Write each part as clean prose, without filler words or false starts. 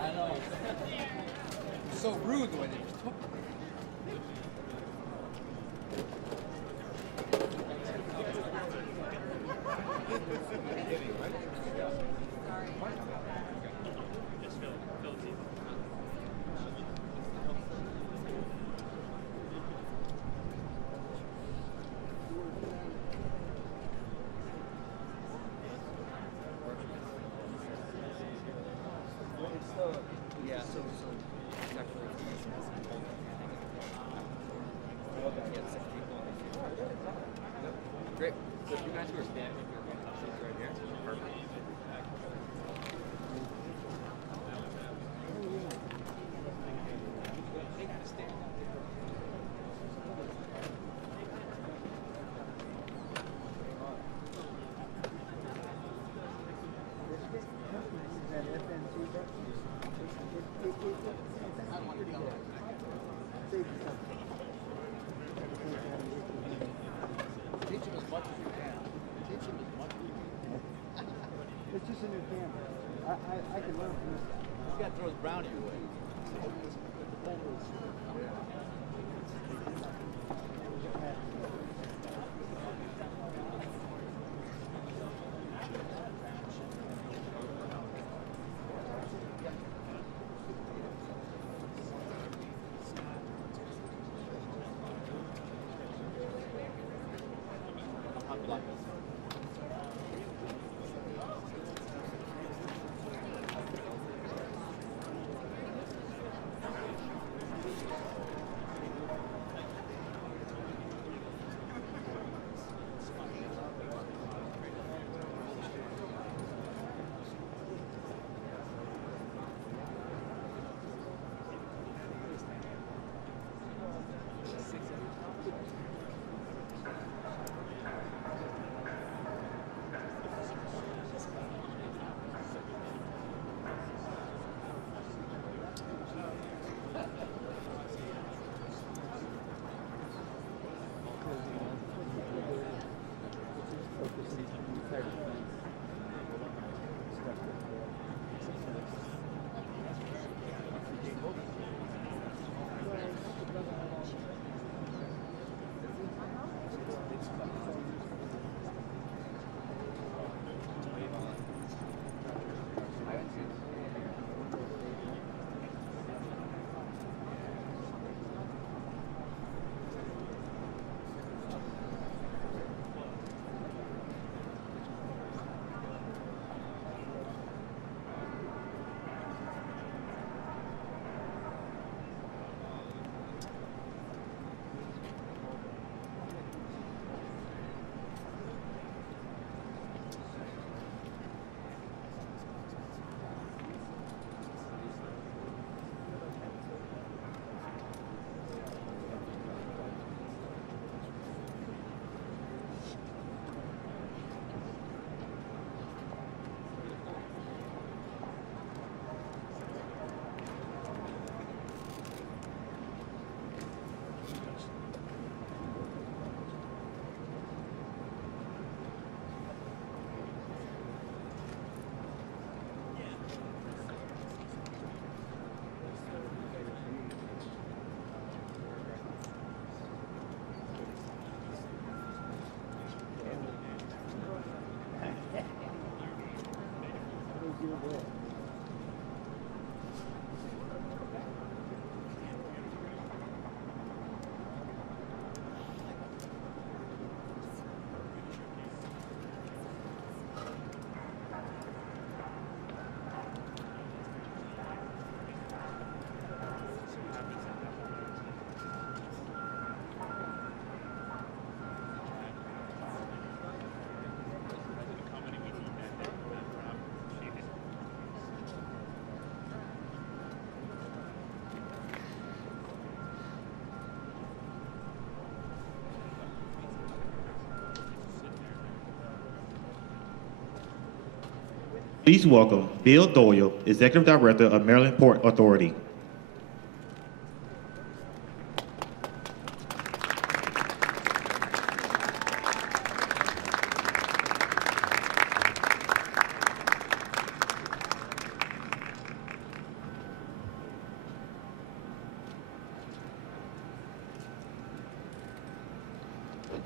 I know. So rude when it took. Great. So if you guys who are standing, you're going to seats right here. Perfect. Teach him as much as you can. Teach him as much as you can. It's just a new camera. I can learn from this guy. He's got to throw his brownie away. Please welcome Bill Doyle, Executive Director of Maryland Port Authority.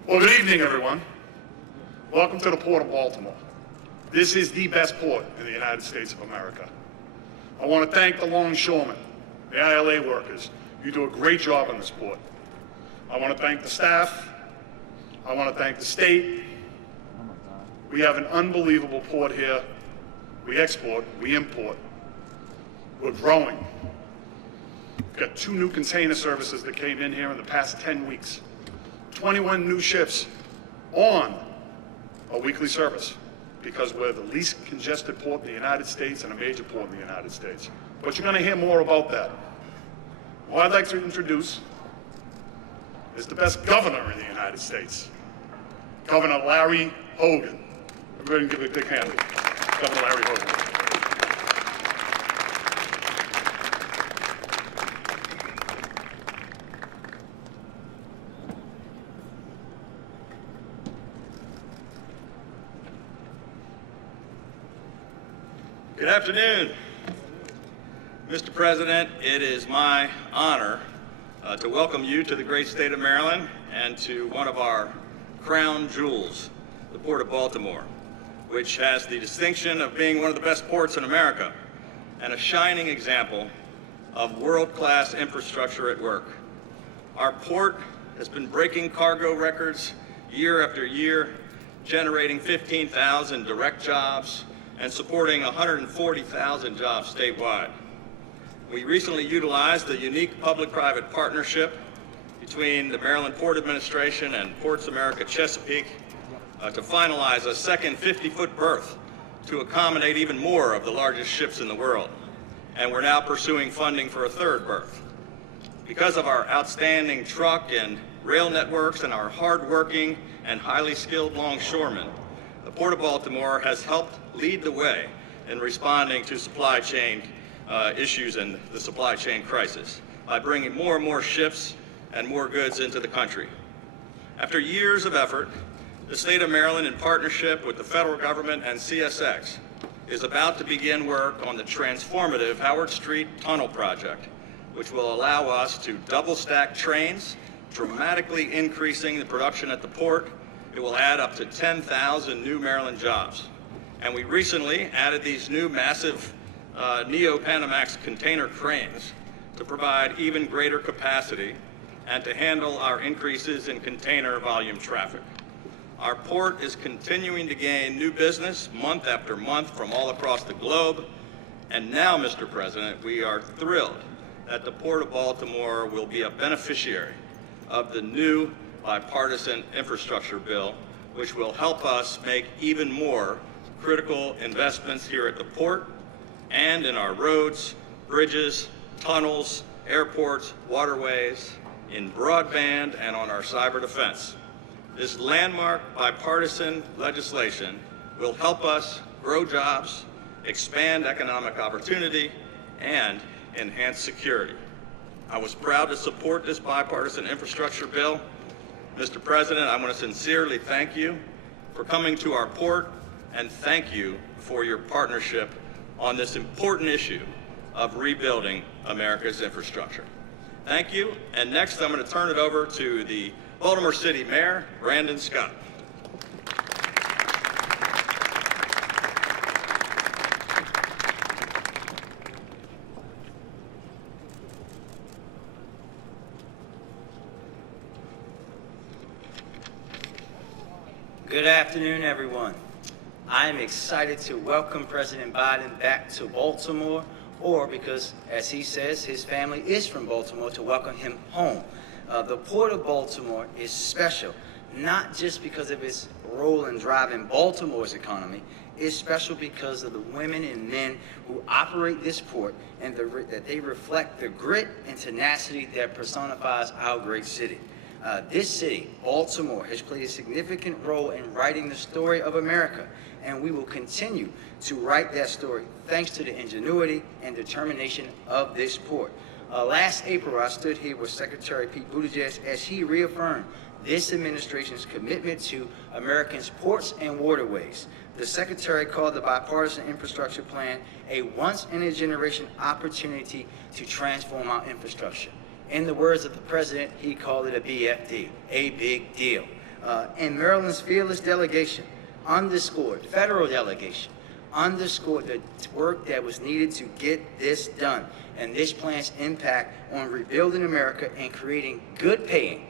Well, good evening, everyone. Welcome to the Port of Baltimore. This is the best port in the United States of America. I want to thank the longshoremen, the ILA workers. You do a great job on this port. I want to thank the staff. I want to thank the state. We have an unbelievable port here. We export, we import. We're growing. We've got 2 new container services that came in here in the past 10 weeks. 21 new ships on a weekly service because we're the least congested port in the United States and a major port in the United States. But you're going to hear more about that. What I'd like to introduce is the best governor in the United States, Governor Larry Hogan. Everybody give a big hand to Governor Larry Hogan. Good afternoon. Mr. President, it is my honor to welcome you to the great state of Maryland and to one of our crown jewels, the Port of Baltimore, which has the distinction of being one of the best ports in America and a shining example of world-class infrastructure at work. Our port has been breaking cargo records year after year, generating 15,000 direct jobs and supporting 140,000 jobs statewide. We recently utilized the unique public-private partnership between the Maryland Port Administration and Ports America Chesapeake to finalize a second 50-foot berth to accommodate even more of the largest ships in the world. And we're now pursuing funding for a third berth. Because of our outstanding truck and rail networks and our hard-working and highly skilled longshoremen, the Port of Baltimore has helped lead the way in responding to supply chain issues and the supply chain crisis by bringing more and more ships and more goods into the country. After years of effort, the state of Maryland, in partnership with the federal government and CSX, is about to begin work on the transformative Howard Street Tunnel project, which will allow us to double-stack trains, dramatically increasing the production at the port. It will add up to 10,000 new Maryland jobs. And we recently added these new massive Neo-Panamax container cranes to provide even greater capacity and to handle our increases in container volume traffic. Our port is continuing to gain new business month after month from all across the globe. And now, Mr. President, we are thrilled that the Port of Baltimore will be a beneficiary of the new bipartisan infrastructure bill, which will help us make even more critical investments here at the port and in our roads, bridges, tunnels, airports, waterways, in broadband, and on our cyber defense. This landmark bipartisan legislation will help us grow jobs, expand economic opportunity, and enhance security. I was proud to support this bipartisan infrastructure bill. Mr. President, I want to sincerely thank you for coming to our port and thank you for your partnership on this important issue of rebuilding America's infrastructure. Thank you, and next I'm going to turn it over to the Baltimore City Mayor, Brandon Scott. Good afternoon, everyone. I am excited to welcome President Biden back to Baltimore, or because, as he says, his family is from Baltimore, to welcome him home. The Port of Baltimore is special, not just because of its role in driving Baltimore's economy. It's special because of the women and men who operate this port and that they reflect the grit and tenacity that personifies our great city. This city, Baltimore, has played a significant role in writing the story of America and we will continue to write that story thanks to the ingenuity and determination of this port. Last April, I stood here with Secretary Pete Buttigieg as he reaffirmed this administration's commitment to Americans' ports and waterways. The Secretary called the bipartisan infrastructure plan a once-in-a-generation opportunity to transform our infrastructure. In the words of the President, he called it a BFD, a big deal. And Maryland's fearless delegation underscored, federal delegation, underscored the work that was needed to get this done and this plan's impact on rebuilding America and creating good-paying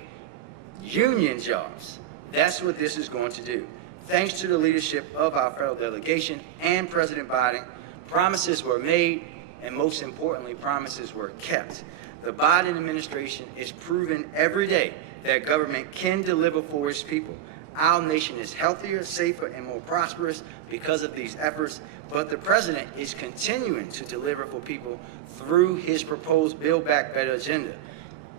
union jobs. That's what this is going to do. Thanks to the leadership of our federal delegation and President Biden, promises were made, and most importantly, promises were kept. The Biden administration is proving every day that government can deliver for its people. Our nation is healthier, safer, and more prosperous because of these efforts, but the President is continuing to deliver for people through his proposed Build Back Better agenda.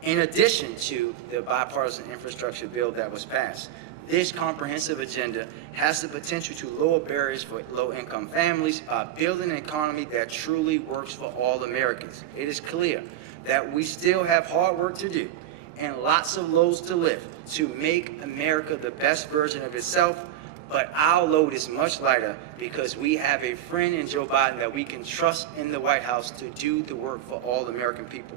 In addition to the bipartisan infrastructure bill that was passed, this comprehensive agenda has the potential to lower barriers for low-income families, build an economy that truly works for all Americans. It is clear that we still have hard work to do and lots of loads to lift to make America the best version of itself, but our load is much lighter because we have a friend in Joe Biden that we can trust in the White House to do the work for all American people.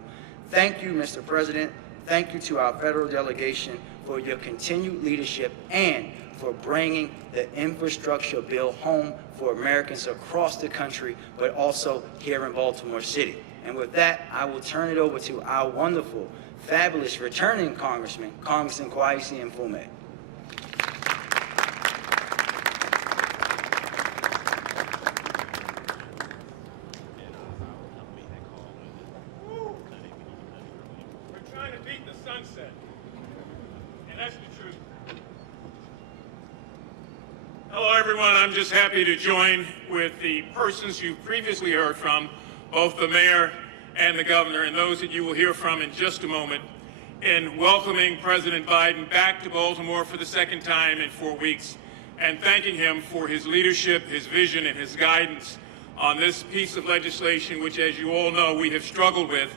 Thank you, Mr. President. Thank you to our federal delegation for your continued leadership and for bringing the infrastructure bill home for Americans across the country, but also here in Baltimore City. And with that, I will turn it over to our wonderful, fabulous returning Congressman, Congressman Kwesi Mfume. We're trying to beat the sunset, and that's the truth. Hello, everyone. I'm just happy to join with the persons you previously heard from, both the mayor and the governor, and those that you will hear from in just a moment, in welcoming President Biden back to Baltimore for the second time in 4 weeks, and thanking him for his leadership, his vision, and his guidance on this piece of legislation, which, as you all know, we have struggled with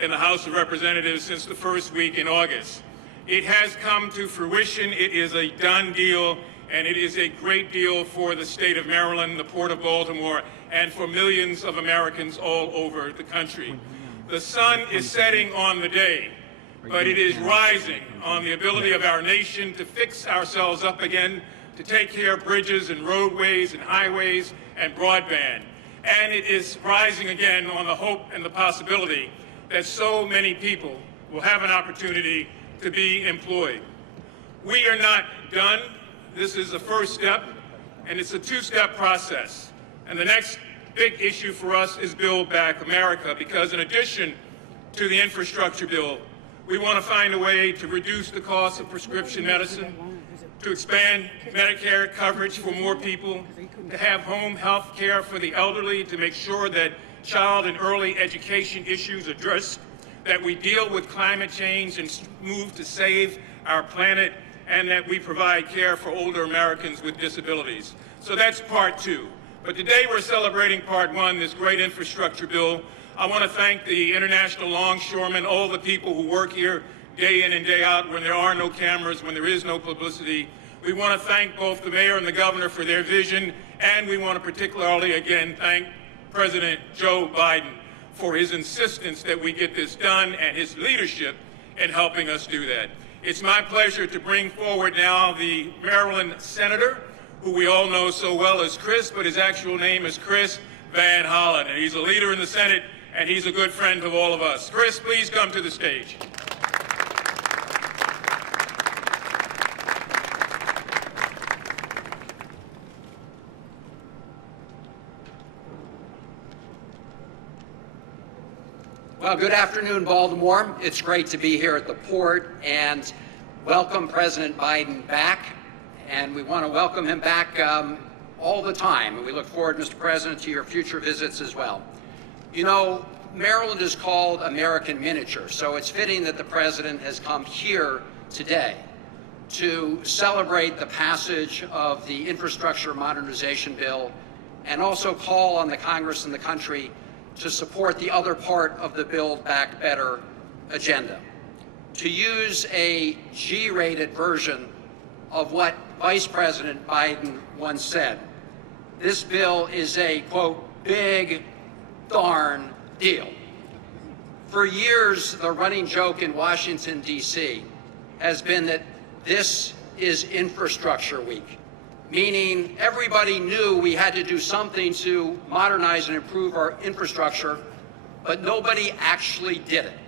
in the House of Representatives since the first week in August. It has come to fruition. It is a done deal, and it is a great deal for the state of Maryland, the Port of Baltimore, and for millions of Americans all over the country. The sun is setting on the day, but it is rising on the ability of our nation to fix ourselves up again, to take care of bridges and roadways and highways and broadband. And it is rising again on the hope and the possibility that so many people will have an opportunity to be employed. We are not done. This is the first step, and it's a two-step process. And the next big issue for us is Build Back America, because in addition to the infrastructure bill, we want to find a way to reduce the cost of prescription medicine, to expand Medicare coverage for more people, to have home health care for the elderly, to make sure that child and early education issues are addressed, that we deal with climate change and move to save our planet, and that we provide care for older Americans with disabilities. So that's part two. But today we're celebrating part one, this great infrastructure bill. I want to thank the International Longshoremen, all the people who work here day in and day out when there are no cameras, when there is no publicity. We want to thank both the mayor and the governor for their vision, and we want to particularly, again, thank President Joe Biden for his insistence that we get this done and his leadership in helping us do that. It's my pleasure to bring forward now the Maryland Senator, who we all know so well as Chris, but his actual name is Chris Van Hollen, and he's a leader in the Senate, and he's a good friend of all of us. Chris, please come to the stage. Well, good afternoon, Baltimore. It's great to be here at the port and welcome President Biden back. And we want to welcome him back all the time. And we look forward, Mr. President, to your future visits as well. You know, Maryland is called American miniature, so it's fitting that the President has come here today. to celebrate the passage of the Infrastructure Modernization Bill and also call on the Congress and the country to support the other part of the Build Back Better agenda. To use a G-rated version of what Vice President Biden once said, this bill is a, quote, big darn deal. For years, the running joke in Washington, D.C. has been that this is infrastructure week, meaning everybody knew we had to do something to modernize and improve our infrastructure, but nobody actually did it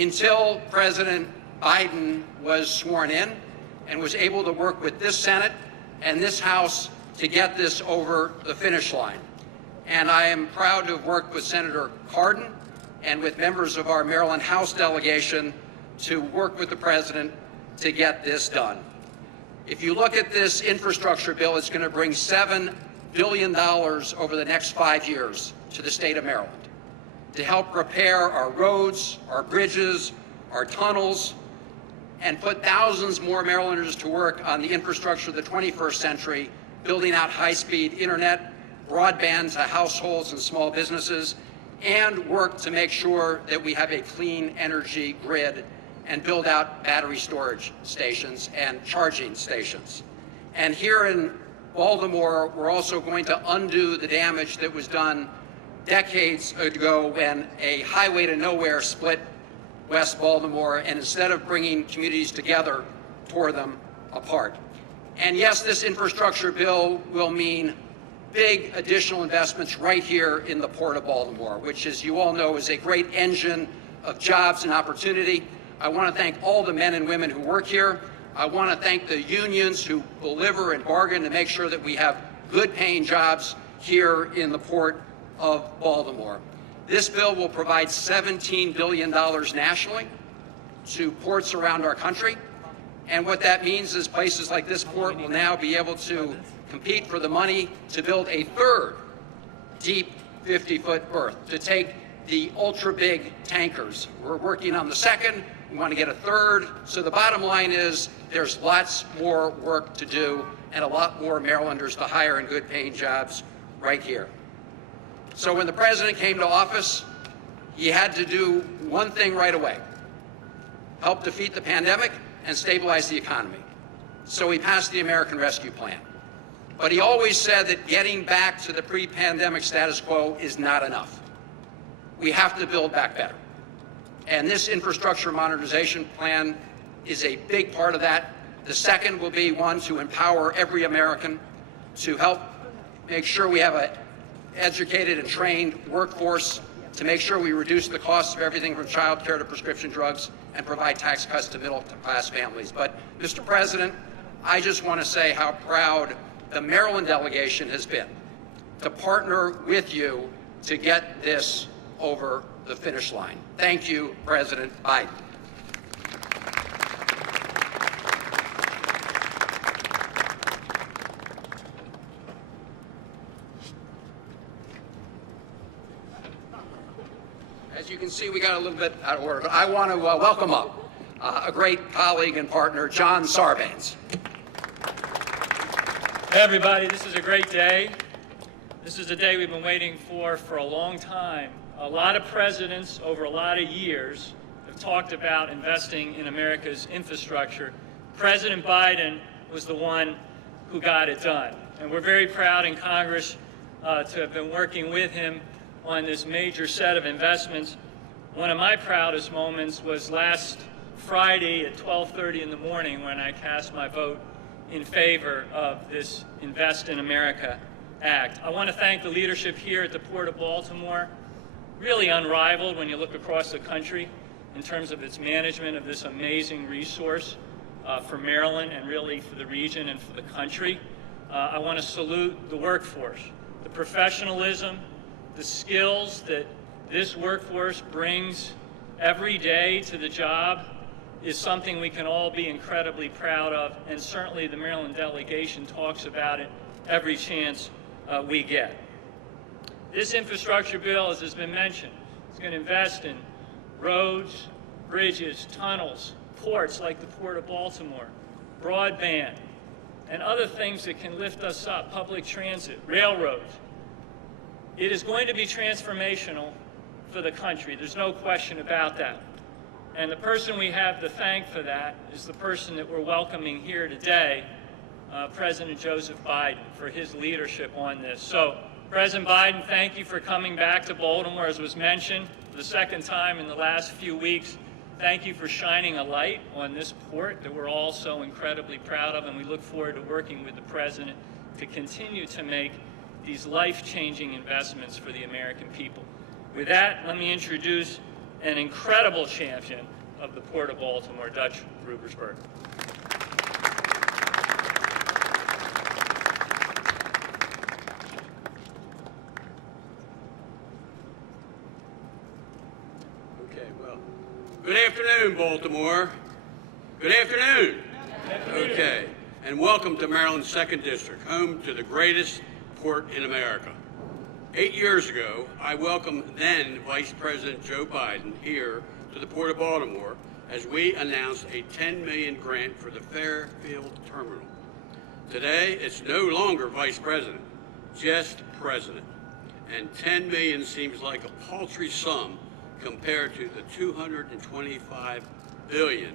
until President Biden was sworn in and was able to work with this Senate and this House to get this over the finish line. And I am proud to have worked with Senator Cardin and with members of our Maryland House delegation to work with the President to get this done. If you look at this infrastructure bill, it's going to bring $7 billion over the next 5 years to the state of Maryland to help repair our roads, our bridges, our tunnels, and put thousands more Marylanders to work on the infrastructure of the 21st century, building out high-speed internet, broadband to households and small businesses, and work to make sure that we have a clean energy grid and build out battery storage stations and charging stations. And here in Baltimore, we're also going to undo the damage that was done decades ago when a highway to nowhere split West Baltimore, and instead of bringing communities together, tore them apart. And yes, this infrastructure bill will mean big additional investments right here in the Port of Baltimore, which, as you all know, is a great engine of jobs and opportunity. I want to thank all the men and women who work here. I want to thank the unions who deliver and bargain to make sure that we have good paying jobs here in the Port of Baltimore. This bill will provide $17 billion nationally to ports around our country. And what that means is places like this port will now be able to compete for the money to build a third deep 50-foot berth to take the ultra-big tankers. We're working on the second. We want to get a third. So the bottom line is there's lots more work to do and a lot more Marylanders to hire in good-paying jobs right here. So when the president came to office, he had to do one thing right away: help defeat the pandemic and stabilize the economy. So he passed the American Rescue Plan. But he always said that getting back to the pre-pandemic status quo is not enough. We have to build back better. And this infrastructure modernization plan is a big part of that. The second will be one to empower every American, to help make sure we have an educated and trained workforce, to make sure we reduce the costs of everything from child care to prescription drugs, and provide tax cuts to middle-class families. But, Mr. President, I just want to say how proud the Maryland delegation has been to partner with you to get this over the finish line. Thank you, President Biden. As you can see, we got a little bit out of order, but I want to welcome up a great colleague and partner, John Sarbanes. Hey everybody, this is a great day. This is a day we've been waiting for a long time. A lot of presidents over a lot of years have talked about investing in America's infrastructure. President Biden was the one who got it done. And we're very proud in Congress to have been working with him on this major set of investments. One of my proudest moments was last Friday at 12:30 in the morning when I cast my vote in favor of this Invest in America Act. I want to thank the leadership here at the Port of Baltimore, really unrivaled when you look across the country in terms of its management of this amazing resource for Maryland and really for the region and for the country. I want to salute the workforce, the professionalism, the skills that this workforce brings every day to the job is something we can all be incredibly proud of, and certainly the Maryland delegation talks about it every chance we get. This infrastructure bill, as has been mentioned, is going to invest in roads, bridges, tunnels, ports like the Port of Baltimore, broadband, and other things that can lift us up, public transit, railroads. It is going to be transformational for the country. There's no question about that. And the person we have to thank for that is the person that we're welcoming here today, President Joseph Biden, for his leadership on this. So, President Biden, thank you for coming back to Baltimore, as was mentioned, for the second time in the last few weeks. Thank you for shining a light on this port that we're all so incredibly proud of, and we look forward to working with the President to continue to make these life-changing investments for the American people. With that, let me introduce an incredible champion of the Port of Baltimore, Dutch Rubersberg. Okay, well, good afternoon, Baltimore. Good afternoon. Okay, and welcome to Maryland's 2nd District, home to the greatest port in America. 8 years ago, I welcomed then Vice President Joe Biden here to the Port of Baltimore as we announced a $10 million grant for the Fairfield Terminal. Today, it's no longer Vice President, just President. And $10 million seems like a paltry sum compared to the $225 billion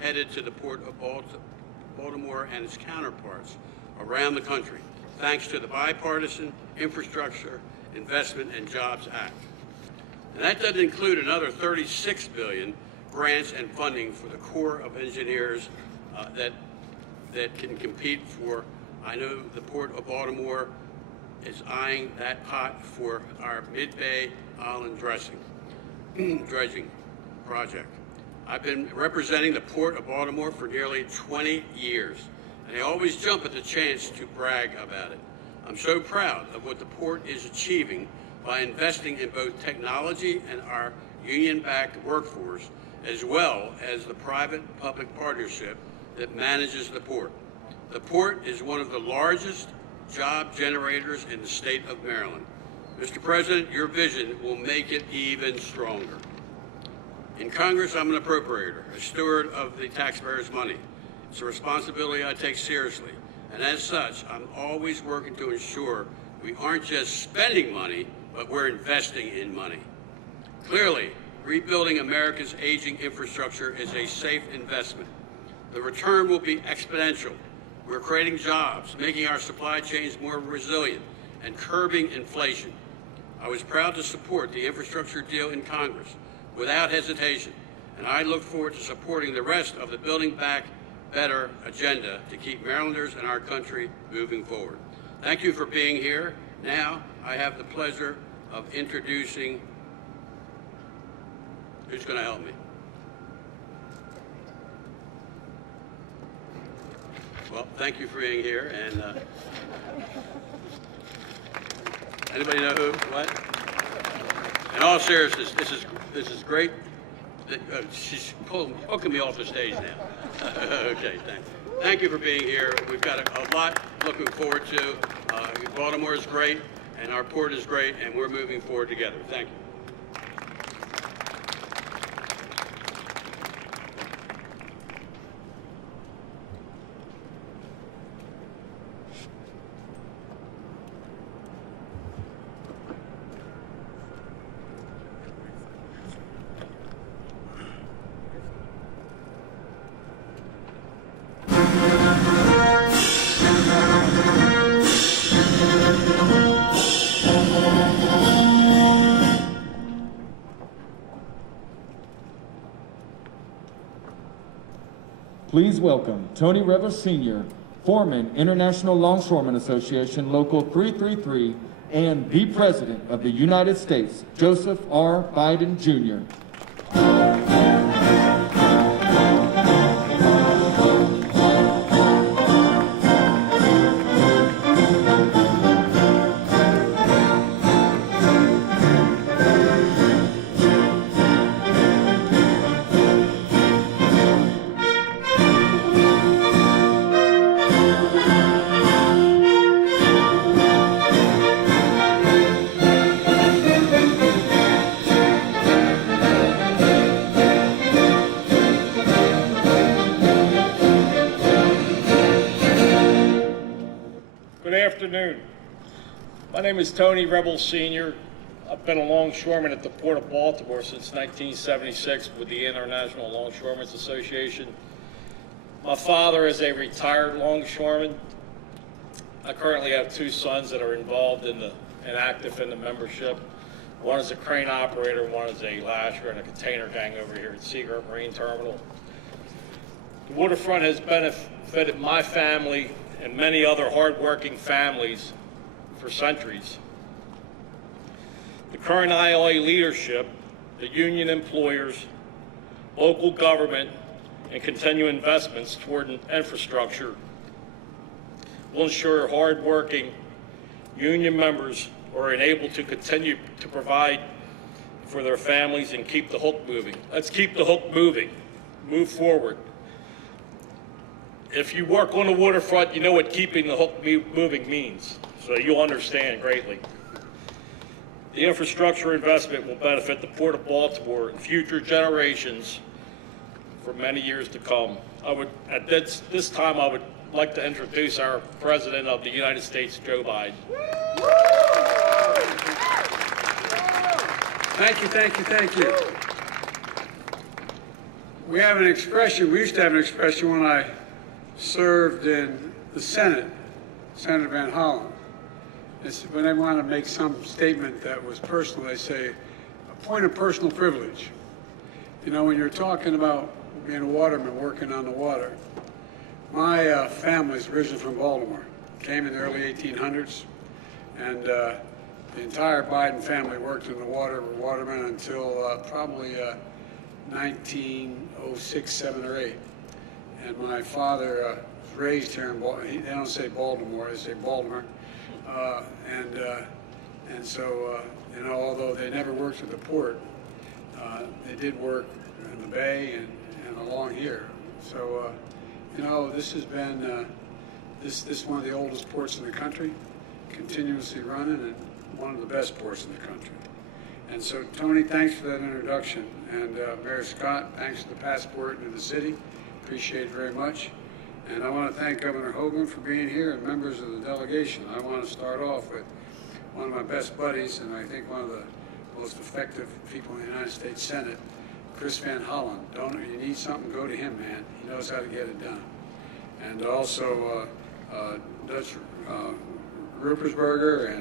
headed to the Port of Baltimore and its counterparts around the country, thanks to the Bipartisan Infrastructure Investment and Jobs Act. And that doesn't include another $36 billion grants and funding for the Corps of Engineers that can compete for. I know the Port of Baltimore is eyeing that pot for our Mid-Bay Island dredging project. I've been representing the Port of Baltimore for nearly 20 years, and I always jump at the chance to brag about it. I'm so proud of what the port is achieving by investing in both technology and our union-backed workforce, as well as the private-public partnership that manages the port. The port is one of the largest job generators in the state of Maryland. Mr. President, your vision will make it even stronger. In Congress, I'm an appropriator, a steward of the taxpayers' money. It's a responsibility I take seriously. And as such, I'm always working to ensure we aren't just spending money, but we're investing in money. Clearly, rebuilding America's aging infrastructure is a safe investment. The return will be exponential. We're creating jobs, making our supply chains more resilient, and curbing inflation. I was proud to support the infrastructure deal in Congress without hesitation, and I look forward to supporting the rest of the Building Back Better agenda to keep Marylanders and our country moving forward. Thank you for being here. Now, I have the pleasure of introducing, who's going to help me? Well, thank you for being here, and anybody know who, what? In all seriousness, this is great. She's hooking me off the stage now. Okay, thank you for being here. We've got a lot looking forward to. Baltimore is great, and our port is great, and we're moving forward together. Thank you. Please welcome Tony Reva Sr., Foreman, International Longshoremen Association, Local 333, and the President of the United States, Joseph R. Biden, Jr. My name is Tony Rebel Sr. I've been a longshoreman at the Port of Baltimore since 1976 with the International Longshoremen Association. My father is a retired longshoreman. I currently have two sons that are involved and active in the membership. One is a crane operator, one is a lasher and a container gang over here at Seagirt Marine Terminal. The waterfront has benefited my family and many other hardworking families for centuries. The current ILA leadership, the union employers, local government, and continued investments toward infrastructure will ensure hardworking union members are enabled to continue to provide for their families and keep the hook moving. Let's keep the hook moving, move forward. If you work on the waterfront, you know what keeping the hook moving means, so you'll understand greatly. The infrastructure investment will benefit the Port of Baltimore and future generations for many years to come. At this time, I would like to introduce our President of the United States, Joe Biden. Thank you, thank you, thank you. We have an expression, we used to have an expression when I served in the Senate, Senator Van Hollen. It's when they want to make some statement that was personal, they say, a point of personal privilege. You know, when you're talking about being a waterman working on the water, my family's originally from Baltimore, came in the early 1800s, and the entire Biden family worked in the water, were watermen until probably 1906, 7, or 8. And my father was raised here in Baltimore. They don't say Baltimore, they say Baltimore. And so, you know, although they never worked at the port, they did work in the bay and along here. So, you know, this has been this one of the oldest ports in the country, continuously running, and one of the best ports in the country. And so, Tony, thanks for that introduction. And Mayor Scott, thanks for the passport into the city. Appreciate it very much. And I want to thank Governor Hogan for being here and members of the delegation. I want to start off with one of my best buddies, and I think one of the most effective people in the United States Senate, Chris Van Hollen. You need something, go to him, man. He knows how to get it done. And also Dutch Ruppersberger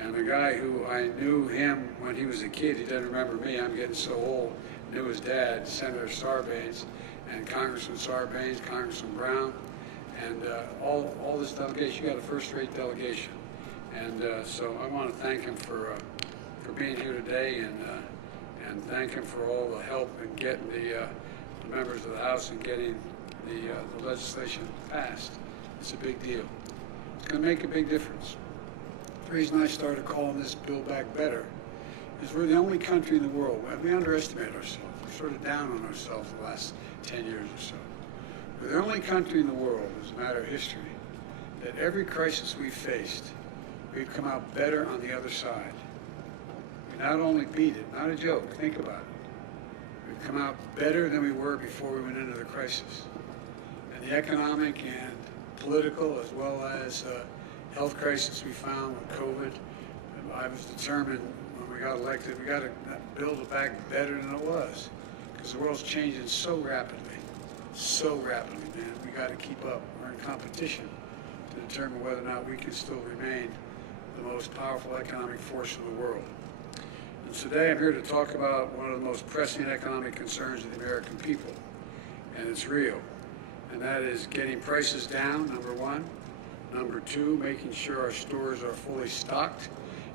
and a guy who I knew him when he was a kid. He doesn't remember me. I'm getting so old. Knew his dad, Senator Sarbanes, and Congressman Sarbanes, Congressman Brown, and all this delegation. You got a first-rate delegation. And so I want to thank him for being here today, and thank him for all the help in getting the members of the House and getting the legislation passed. It's a big deal. It's going to make a big difference. The reason I started calling this Build Back Better is we're the only country in the world. We underestimate ourselves. We're sort of down on ourselves the last 10 years or so. We're the only country in the world, as a matter of history, that every crisis we've faced, we've come out better on the other side. We not only beat it, not a joke, think about it. We've come out better than we were before we went into the crisis. And the economic and political, as well as health crisis we found with COVID, I was determined when we got elected, we got to build it back better than it was, because the world's changing so rapidly, man. We got to keep up. We're in competition to determine whether or not we can still remain the most powerful economic force in the world. And today I'm here to talk about one of the most pressing economic concerns of the American people, and it's real. And that is getting prices down, number one. Number two, making sure our stores are fully stocked.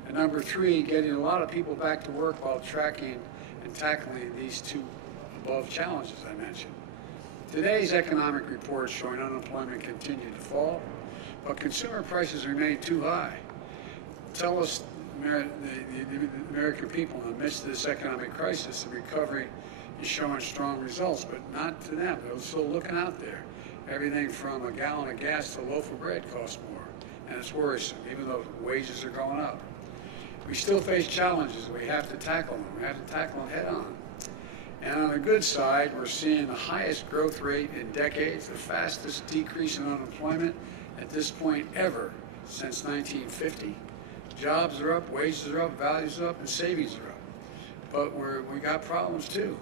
And number three, getting a lot of people back to work while tracking and tackling these two above challenges I mentioned. Today's economic report showing unemployment continued to fall, but consumer prices remain too high. Tell us, the American people, in the midst of this economic crisis, the recovery is showing strong results, but not to them. They're still looking out there. Everything from a gallon of gas to a loaf of bread costs more, and it's worrisome, even though wages are going up. We still face challenges. We have to tackle them. We have to tackle them head on. And on the good side, we're seeing the highest growth rate in decades, the fastest decrease in unemployment at this point ever since 1950. Jobs are up, wages are up, values are up, and savings are up. But we got problems too.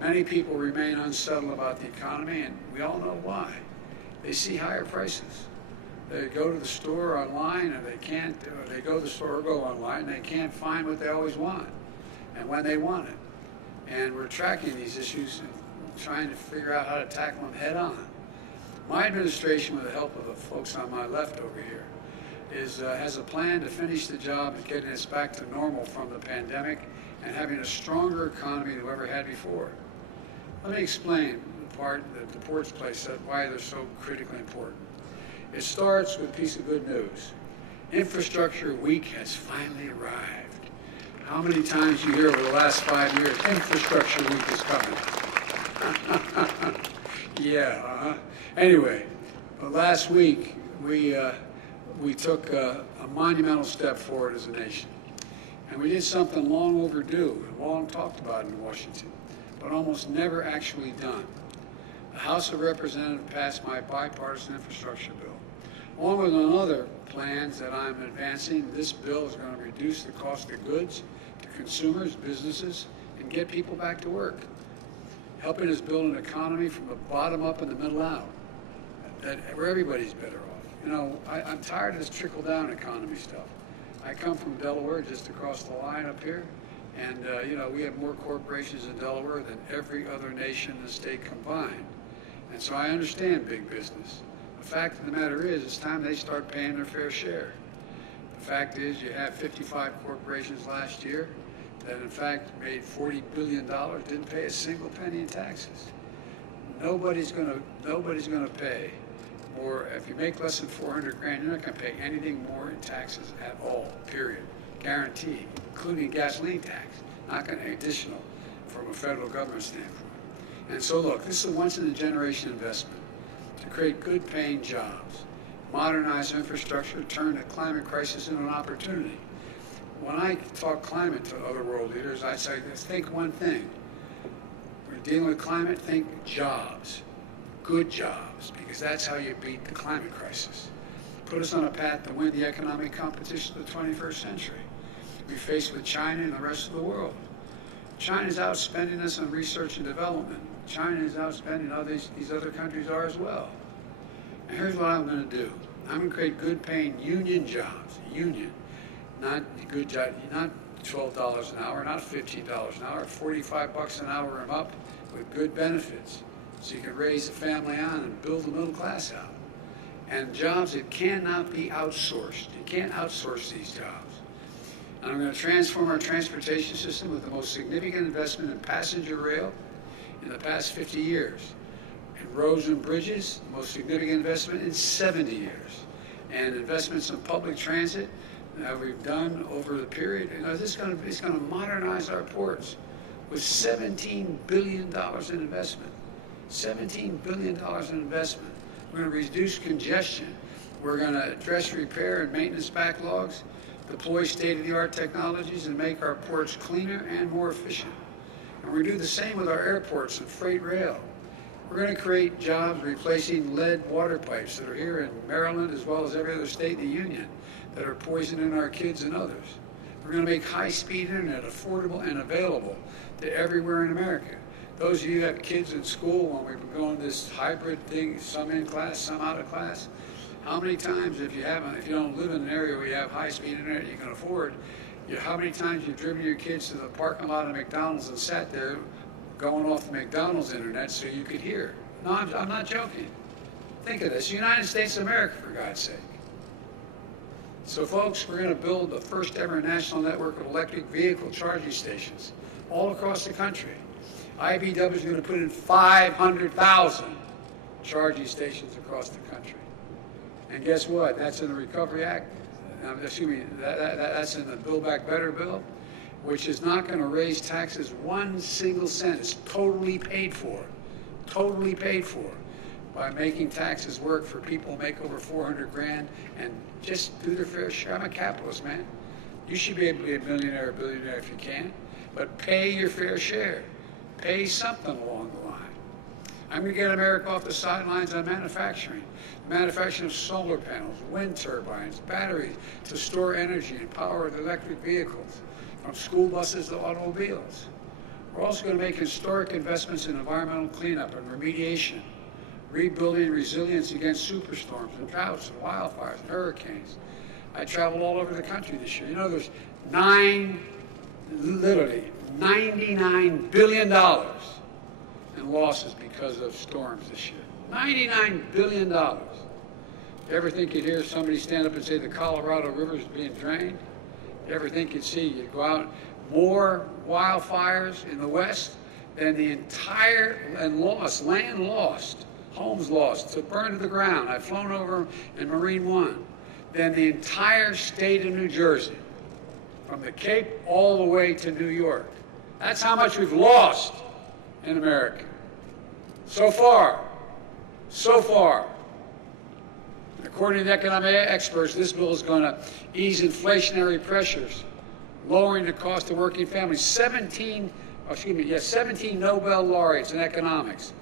Many people remain unsettled about the economy, and we all know why. They see higher prices. They go to the store online, and they can't, or they go to the store or go online, and they can't find what they always want and when they want it. And we're tracking these issues and trying to figure out how to tackle them head on. My administration, with the help of the folks on my left over here, has a plan to finish the job of getting us back to normal from the pandemic and having a stronger economy than we ever had before. Let me explain the part that the ports play, why they're so critically important. It starts with a piece of good news. Infrastructure Week has finally arrived. How many times you hear over the last 5 years, Infrastructure Week is coming? Yeah, Anyway, last week we took a monumental step forward as a nation. And we did something long overdue, and long talked about in Washington, but almost never actually done. The House of Representatives passed my bipartisan infrastructure bill. Along with other plans that I'm advancing, this bill is going to reduce the cost of goods to consumers, businesses, and get people back to work, helping us build an economy from the bottom up and the middle out, where everybody's better off. You know, I'm tired of this trickle-down economy stuff. I come from Delaware, just across the line up here, and you know, we have more corporations in Delaware than every other nation in the state combined. And so I understand big business. The fact of the matter is, it's time they start paying their fair share. The fact is, you have 55 corporations last year that in fact made $40 billion, didn't pay a single penny in taxes. Nobody's gonna pay more. If you make less than 400 grand, you're not gonna pay anything more in taxes at all, period. Guaranteed, including gasoline tax, not gonna additional from a federal government standpoint. And so look, this is a once-in-a-generation investment to create good-paying jobs, modernize infrastructure, turn the climate crisis into an opportunity. When I talk climate to other world leaders, I say, think one thing. We're dealing with climate, think jobs, good jobs, because that's how you beat the climate crisis. Put us on a path to win the economic competition of the 21st century. We face with China and the rest of the world. China's outspending us on research and development. China is outspending how these other countries are as well. And here's what I'm going to do. I'm going to create good-paying union jobs, union, not good job, not $12 an hour, not $15 an hour, $45 an hour and up with good benefits, so you can raise a family on and build the middle class out. And jobs that cannot be outsourced. You can't outsource these jobs. And I'm going to transform our transportation system with the most significant investment in passenger rail in the past 50 years. In roads and bridges, the most significant investment in 70 years. And investments in public transit that we've done over the period. You know, it's going to modernize our ports with $17 billion in investment. $17 billion in investment. We're going to reduce congestion. We're going to address repair and maintenance backlogs, deploy state-of-the-art technologies, and make our ports cleaner and more efficient. And we're going to do the same with our airports and freight rail. We're going to create jobs replacing lead water pipes that are here in Maryland as well as every other state in the union that are poisoning our kids and others. We're going to make high-speed internet affordable and available to everywhere in America. Those of you who have kids in school, when we've been going this hybrid thing, some in class, some out of class, how many times, if you don't live in an area where you have high-speed internet you can afford, how many times you've driven your kids to the parking lot of McDonald's and sat there going off the McDonald's internet so you could hear? No, I'm not joking. Think of this, United States of America, for God's sake. So folks, we're going to build the first ever national network of electric vehicle charging stations all across the country. IBW is going to put in 500,000 charging stations across the country. And guess what? That's in the Recovery Act. Excuse me, that's in the Build Back Better bill, which is not going to raise taxes 1 single cent. It's totally paid for by making taxes work for people who make over 400 grand and just do their fair share. I'm a capitalist, man. You should be able to be a millionaire or billionaire if you can, but pay your fair share. Pay something along the line. I'm going to get America off the sidelines on manufacturing. Manufacturing of solar panels, wind turbines, batteries to store energy and power the electric vehicles, from school buses to automobiles. We're also going to make historic investments in environmental cleanup and remediation, rebuilding resilience against superstorms and droughts and wildfires and hurricanes. I traveled all over the country this year. You know, there's literally $99 billion in losses because of storms this year. $99 billion. You ever think you'd hear somebody stand up and say the Colorado River is being drained? You ever think you'd go out, more wildfires in the West than the entire, and lost, land lost, homes lost, to burn to the ground. I've flown over in Marine One, than the entire state of New Jersey, from the Cape all the way to New York. That's how much we've lost in America. So far. According to economic experts, this bill is going to ease inflationary pressures, lowering the cost of working families. 17 Nobel laureates in economics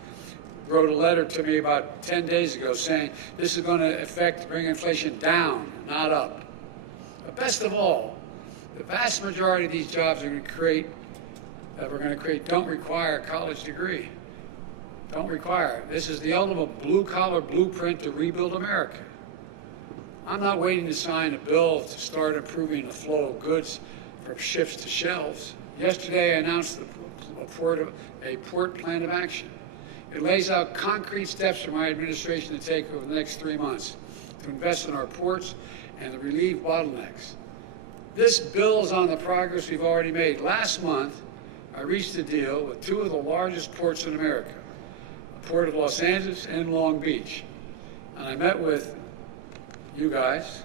wrote a letter to me about 10 days ago saying this is going to bring inflation down, not up. But best of all, the vast majority of these jobs we're going to create don't require a college degree. Don't require it. This is the ultimate blue-collar blueprint to rebuild America. I'm not waiting to sign a bill to start improving the flow of goods from ships to shelves. Yesterday, I announced a port plan of action. It lays out concrete steps for my administration to take over the next 3 months to invest in our ports and to relieve bottlenecks. This builds on the progress we've already made. Last month, I reached a deal with 2 of the largest ports in America, the Port of Los Angeles and Long Beach. And I met with you guys,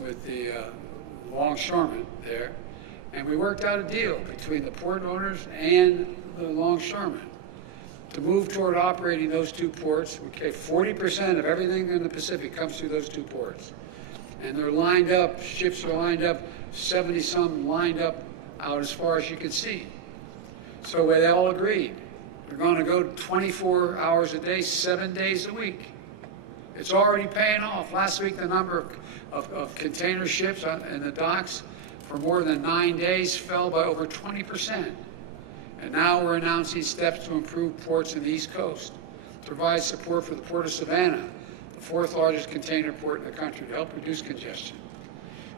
with the longshoremen there, and we worked out a deal between the port owners and the longshoremen to move toward operating those 2 ports. Okay, 40% of everything in the Pacific comes through those 2 ports. And they're lined up, ships are lined up, 70-some lined up out as far as you can see. So they all agreed. We're going to go 24 hours a day, 7 days a week. It's already paying off. Last week, the number of container ships in the docks for more than 9 days fell by over 20%. And now we're announcing steps to improve ports in the East Coast, to provide support for the Port of Savannah, the 4th largest container port in the country, to help reduce congestion.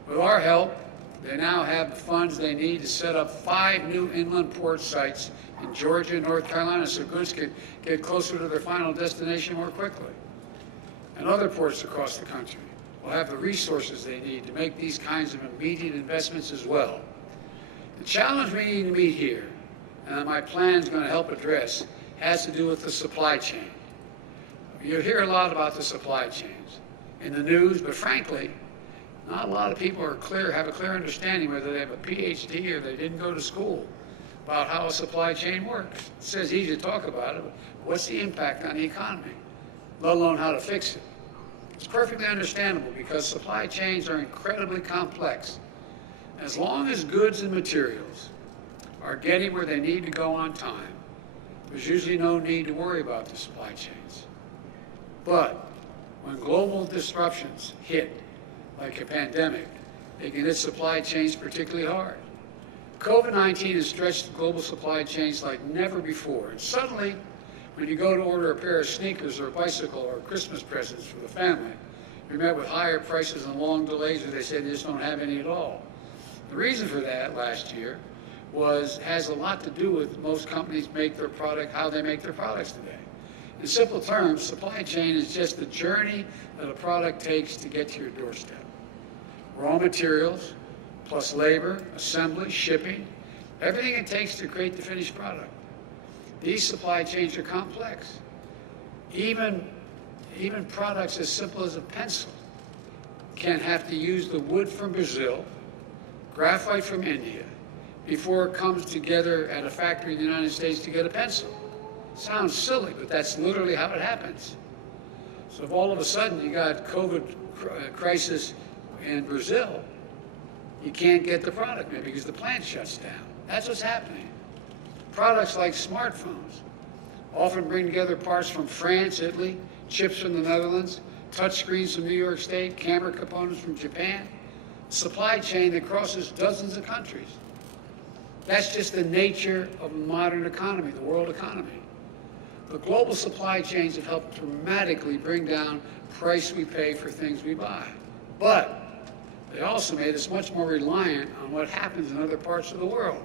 With our help, they now have the funds they need to set up 5 new inland port sites in Georgia and North Carolina so goods can get closer to their final destination more quickly. And other ports across the country will have the resources they need to make these kinds of immediate investments as well. The challenge we need to meet here, and my plan is going to help address, has to do with the supply chain. You hear a lot about the supply chains in the news, but frankly, not a lot of people have a clear understanding, whether they have a PhD or they didn't go to school, about how a supply chain works. It says easy to talk about it, but what's the impact on the economy, let alone how to fix it? It's perfectly understandable because supply chains are incredibly complex. As long as goods and materials are getting where they need to go on time, there's usually no need to worry about the supply chains. But when global disruptions hit, like a pandemic, they can hit supply chains particularly hard. COVID-19 has stretched global supply chains like never before. And suddenly, when you go to order a pair of sneakers or a bicycle or Christmas presents for the family, you're met with higher prices and long delays, or they say they just don't have any at all. The reason for that last year has a lot to do with most companies how they make their products today. In simple terms, supply chain is just the journey that a product takes to get to your doorstep. Raw materials, plus labor, assembly, shipping, everything it takes to create the finished product. These supply chains are complex. Even products as simple as a pencil can have to use the wood from Brazil, graphite from India, before it comes together at a factory in the United States to get a pencil. Sounds silly, but that's literally how it happens. So if all of a sudden you got COVID crisis in Brazil, you can't get the product maybe because the plant shuts down. That's what's happening. Products like smartphones. often bring together parts from France, Italy, chips from the Netherlands, touchscreens from New York State, camera components from Japan, a supply chain that crosses dozens of countries. That's just the nature of the modern economy, the world economy. The global supply chains have helped dramatically bring down the price we pay for things we buy. But they also made us much more reliant on what happens in other parts of the world.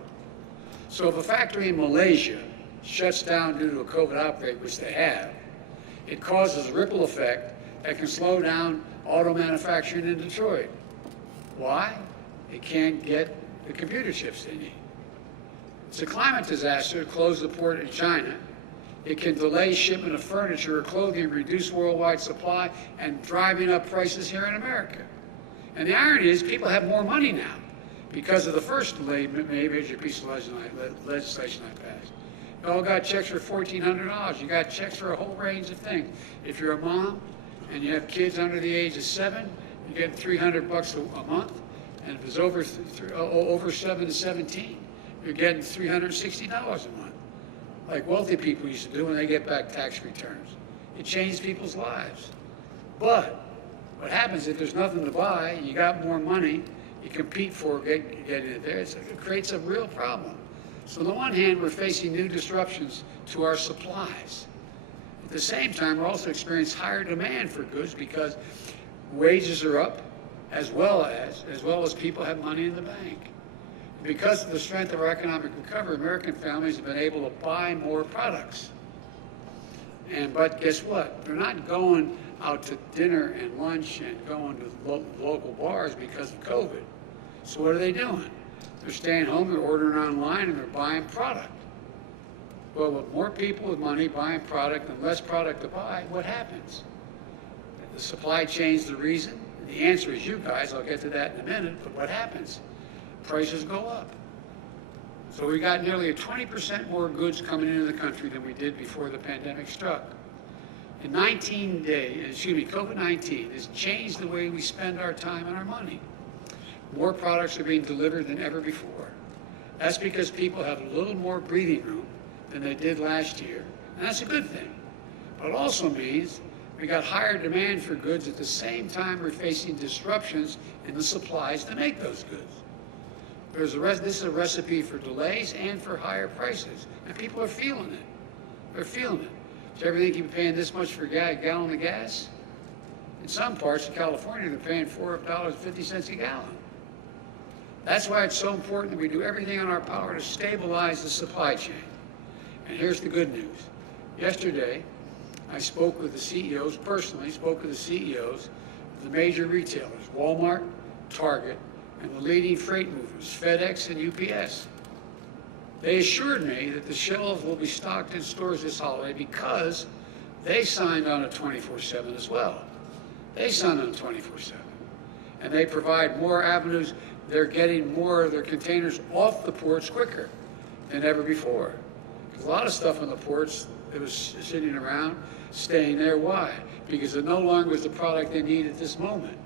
So if a factory in Malaysia shuts down due to a COVID outbreak, which they have, it causes a ripple effect that can slow down auto manufacturing in Detroit. Why? They can't get the computer chips they need. It's a climate disaster to close the port in China. It can delay shipment of furniture or clothing, reduce worldwide supply, and driving up prices here in America. And the irony is people have more money now because of the first major piece of legislation I passed. You all got checks for $1,400. You got checks for a whole range of things. If you're a mom and you have kids under the age of 7, you're getting $300 a month. And if it's over 7 to 17, you're getting $360 a month, like wealthy people used to do when they get back tax returns. It changed people's lives. But what happens if there's nothing to buy, you got more money, you compete for getting it there, it creates a real problem. So on the one hand, we're facing new disruptions to our supplies. At the same time, we're also experiencing higher demand for goods because wages are up, as well as people have money in the bank. Because of the strength of our economic recovery, American families have been able to buy more products. But guess what? They're not going out to dinner and lunch and going to local bars because of COVID. So what are they doing? They're staying home, they're ordering online, and they're buying product. Well, with more people with money buying product and less product to buy, what happens? The supply chain's the reason. The answer is you guys. I'll get to that in a minute. But what happens? Prices go up. So we got nearly 20% more goods coming into the country than we did before the pandemic struck. In 19 days, COVID-19 has changed the way we spend our time and our money. More products are being delivered than ever before. That's because people have a little more breathing room than they did last year, and that's a good thing. But it also means we got higher demand for goods at the same time we're facing disruptions in the supplies to make those goods. This is a recipe for delays and for higher prices, and people are feeling it. They're feeling it. So everything keep paying this much for a gallon of gas? In some parts of California, they're paying $4.50 a gallon. That's why it's so important that we do everything in our power to stabilize the supply chain. And here's the good news. Yesterday, I spoke with the CEOs, personally spoke with the CEOs of the major retailers, Walmart, Target, and the leading freight movers, FedEx and UPS. They assured me that the shelves will be stocked in stores this holiday because they signed on a 24/7 as well. They signed on a 24/7. And they provide more avenues. They're getting more of their containers off the ports quicker than ever before. Because a lot of stuff on the ports that was sitting around, staying there. Why? Because it no longer is the product they need at this moment.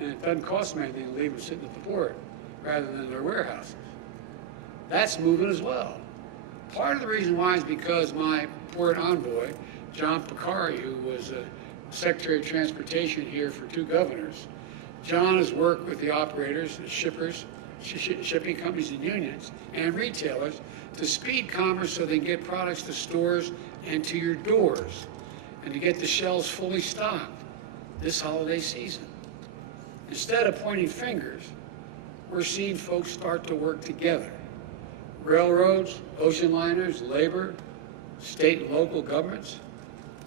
And it doesn't cost them anything to leave them sitting at the port rather than their warehouses. That's moving as well. Part of the reason why is because my port envoy, John Picari, who was Secretary of Transportation here for 2 governors, John has worked with the operators, the shippers, shipping companies and unions, and retailers to speed commerce so they can get products to stores and to your doors and to get the shelves fully stocked this holiday season. Instead of pointing fingers, we're seeing folks start to work together. Railroads, ocean liners, labor, state and local governments.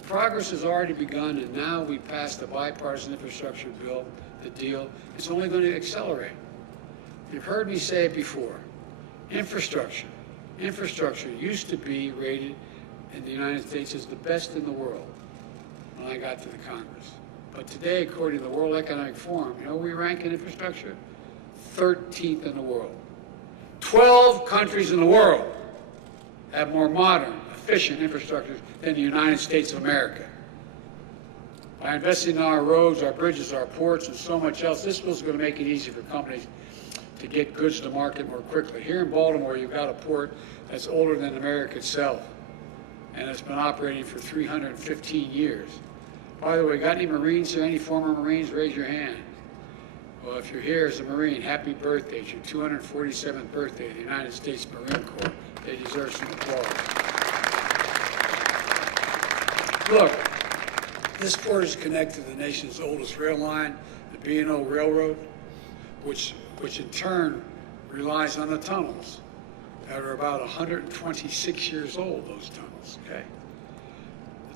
Progress has already begun, and now we passed the bipartisan infrastructure bill, the deal. It's only going to accelerate. You've heard me say it before. Infrastructure used to be rated in the United States as the best in the world when I got to the Congress. But today, according to the World Economic Forum, you know where we rank in infrastructure? 13th in the world. 12 countries in the world have more modern, efficient infrastructure than the United States of America. By investing in our roads, our bridges, our ports, and so much else, this bill is going to make it easy for companies to get goods to market more quickly. Here in Baltimore, you've got a port that's older than America itself. and it's been operating for 315 years. By the way, got any Marines here? Any former Marines? Raise your hand. Well, if you're here as a Marine, happy birthday. It's your 247th birthday of the United States Marine Corps. They deserve some applause. Look, this port is connected to the nation's oldest rail line, the B&O Railroad, which in turn relies on the tunnels that are about 126 years old, those tunnels, okay?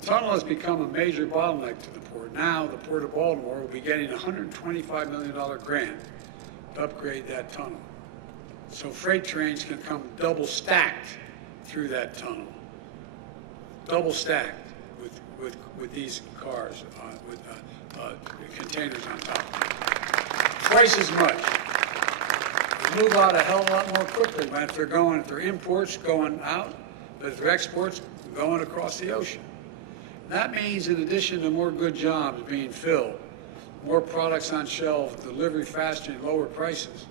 The tunnel has become a major bottleneck to the port. Now, the Port of Baltimore will be getting a $125 million grant to upgrade that tunnel. So freight trains can come double stacked through that tunnel. Double stacked with these cars, with containers on top. Twice as much. They move out a hell of a lot more quickly if they're imports going out, but if they're exports going across the ocean. That means in addition to more good jobs being filled, more products on shelves, delivery faster and lower prices,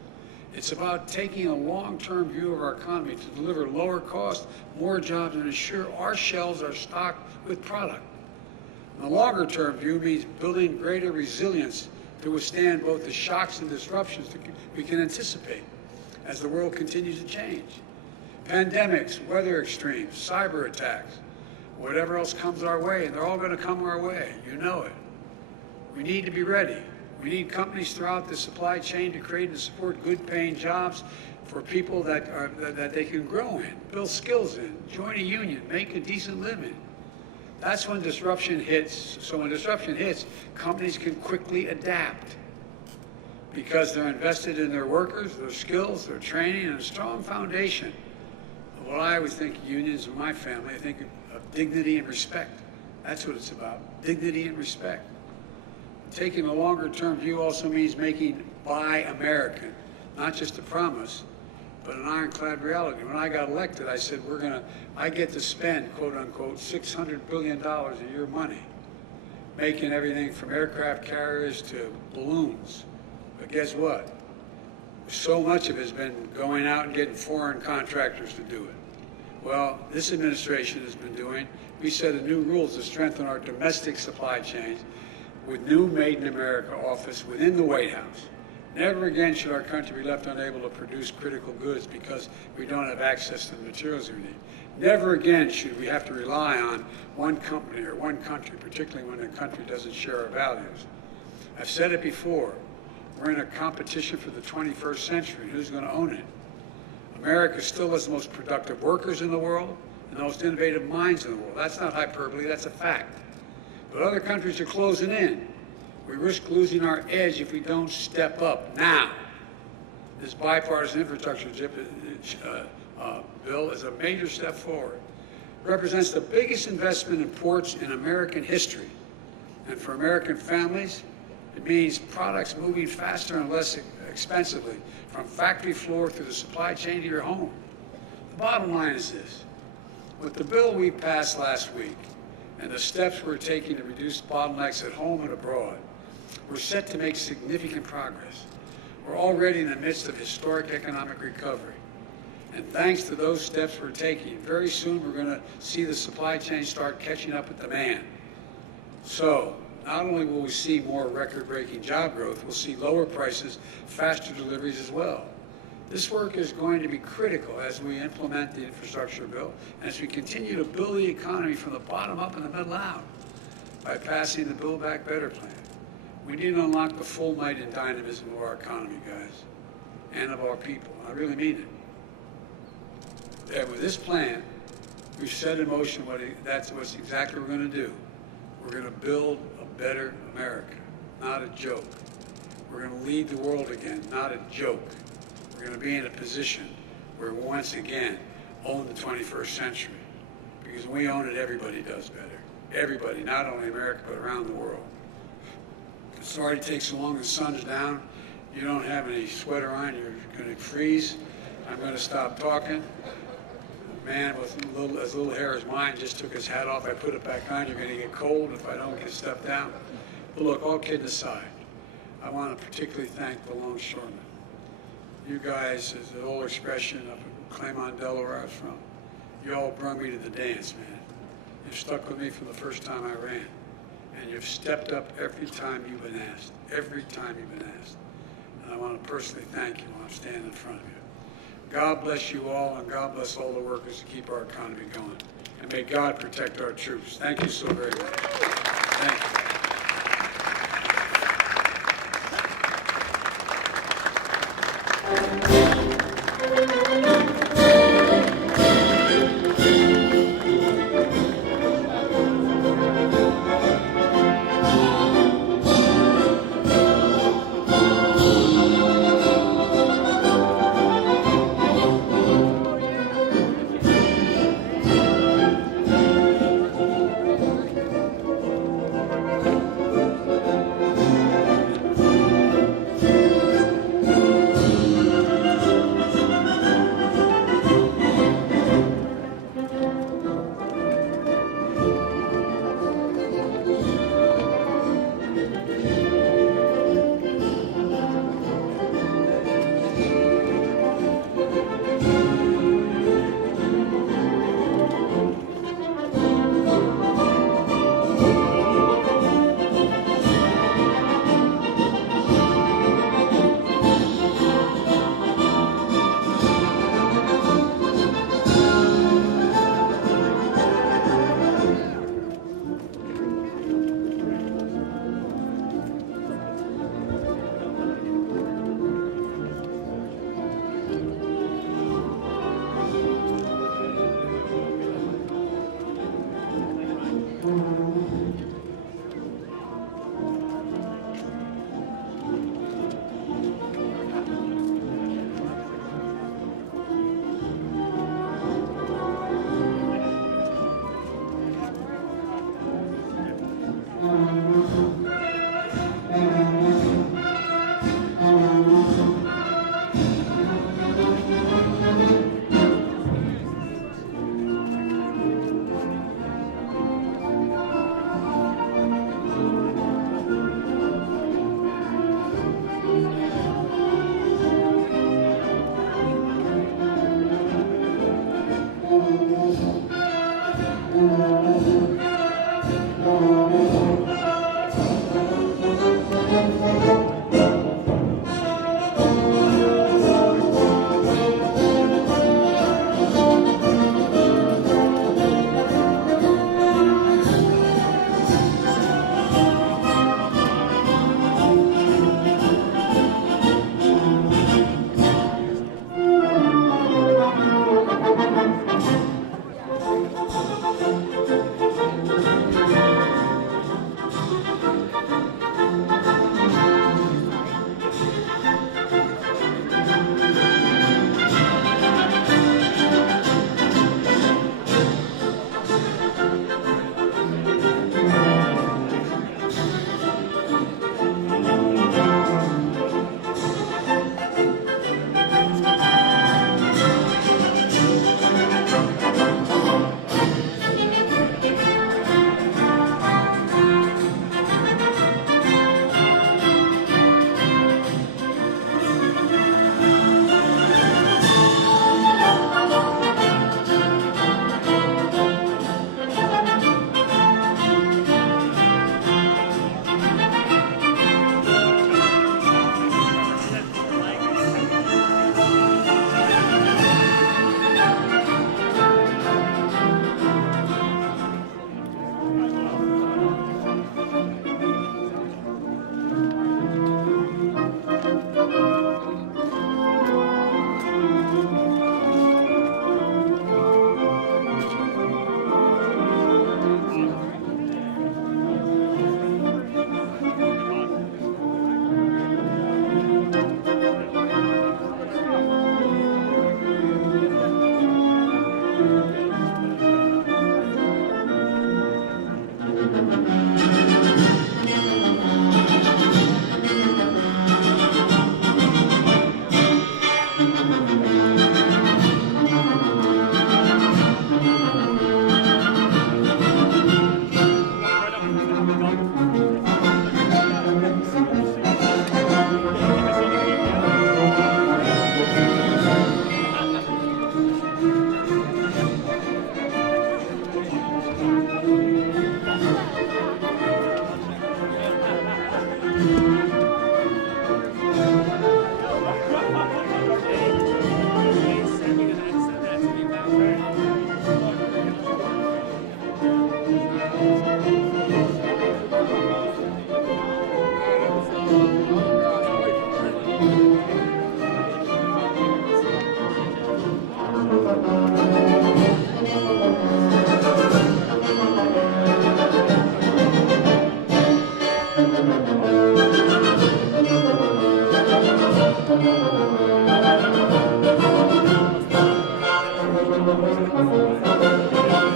it's about taking a long-term view of our economy to deliver lower cost, more jobs, and ensure our shelves are stocked with product. And the longer-term view means building greater resilience to withstand both the shocks and disruptions that we can anticipate as the world continues to change. Pandemics, weather extremes, cyber attacks, whatever else comes our way, and they're all going to come our way. You know it. We need to be ready. We need companies throughout the supply chain to create and support good-paying jobs for people that they can grow in, build skills in, join a union, make a decent living. That's when disruption hits. So when disruption hits, companies can quickly adapt because they're invested in their workers, their skills, their training, and a strong foundation of what I always think unions in my family, I think of dignity and respect. That's what it's about, dignity and respect. Taking a longer-term view also means making Buy American, not just a promise, but an ironclad reality. When I got elected, I said, I get to spend, quote unquote, $600 billion a year money, making everything from aircraft carriers to balloons. But guess what? So much of it has been going out and getting foreign contractors to do it. Well, this administration has been doing, we set a new rules to strengthen our domestic supply chains with new Made in America office within the White House. Never again should our country be left unable to produce critical goods because we don't have access to the materials we need. Never again should we have to rely on one company or one country, particularly when a country doesn't share our values. I've said it before, we're in a competition for the 21st century. Who's going to own it? America still has the most productive workers in the world and the most innovative minds in the world. That's not hyperbole, that's a fact. But other countries are closing in. We risk losing our edge if we don't step up now. This bipartisan infrastructure bill is a major step forward. It represents the biggest investment in ports in American history. And for American families, it means products moving faster and less expensively from factory floor through the supply chain to your home. The bottom line is this. With the bill we passed last week and the steps we're taking to reduce bottlenecks at home and abroad, we're set to make significant progress. We're already in the midst of historic economic recovery. And thanks to those steps we're taking, very soon we're going to see the supply chain start catching up with demand. So, not only will we see more record-breaking job growth, we'll see lower prices, faster deliveries as well. This work is going to be critical as we implement the infrastructure bill and as we continue to build the economy from the bottom up and the middle out by passing the Build Back Better plan. We need to unlock the full might and dynamism of our economy, guys, and of our people. I really mean it. And with this plan, we've set in motion that's what's exactly what we're going to do. We're going to build a better America, not a joke. We're going to lead the world again, not a joke. We're going to be in a position where we once again own the 21st century. Because when we own it, everybody does better. Everybody, not only America, but around the world. Sorry it takes so long, the sun's down. You don't have any sweater on, you're going to freeze. I'm going to stop talking. Man with as little hair as mine just took his hat off. I put it back on. You're going to get cold if I don't get stuff down. But look, all kidding aside, I want to particularly thank the Longshoremen. You guys, as an old expression up in Claymont, Delaware, I was from, you all brought me to the dance, man. You've stuck with me from the first time I ran. And you've stepped up every time you've been asked. Every time you've been asked. And I want to personally thank you while I'm standing in front of you. God bless you all, and God bless all the workers to keep our economy going. And may God protect our troops. Thank you so very much. Thank you.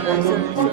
So